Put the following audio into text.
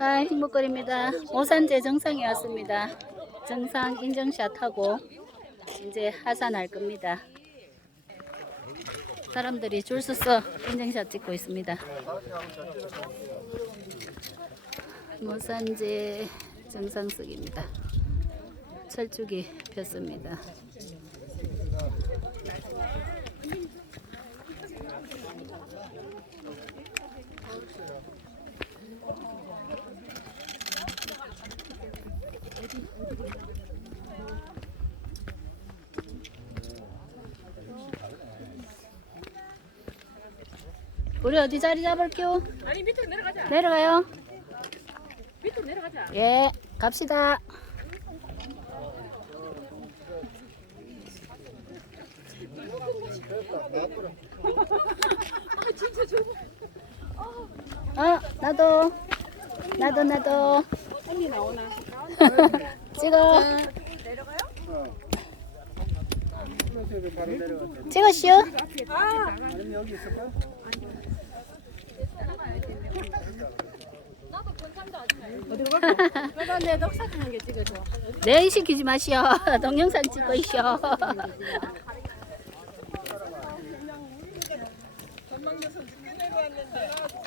아, 행복거리입니다. 오산제 정상에 왔습니다. 정상 인증샷 하고 이제 하산할 겁니다. 사람들이 줄 서서 인증샷 찍고 있습니다. 오산제 정상석입니다. 철쭉이 폈습니다. 우리 어디 자리 잡을게요? 아니 밑으로 내려가자. 내려가요? 밑으로 내려가자. 예, 갑시다. 아 진짜 저거. 나도. 언니 나오나? 찍어. 찍으시오. 아. 어디로 갈까? 내 넉사진 한개 찍어줘. 네, 시키지 마시오. 동영상 찍고 있어. 전망여서 내려왔는데.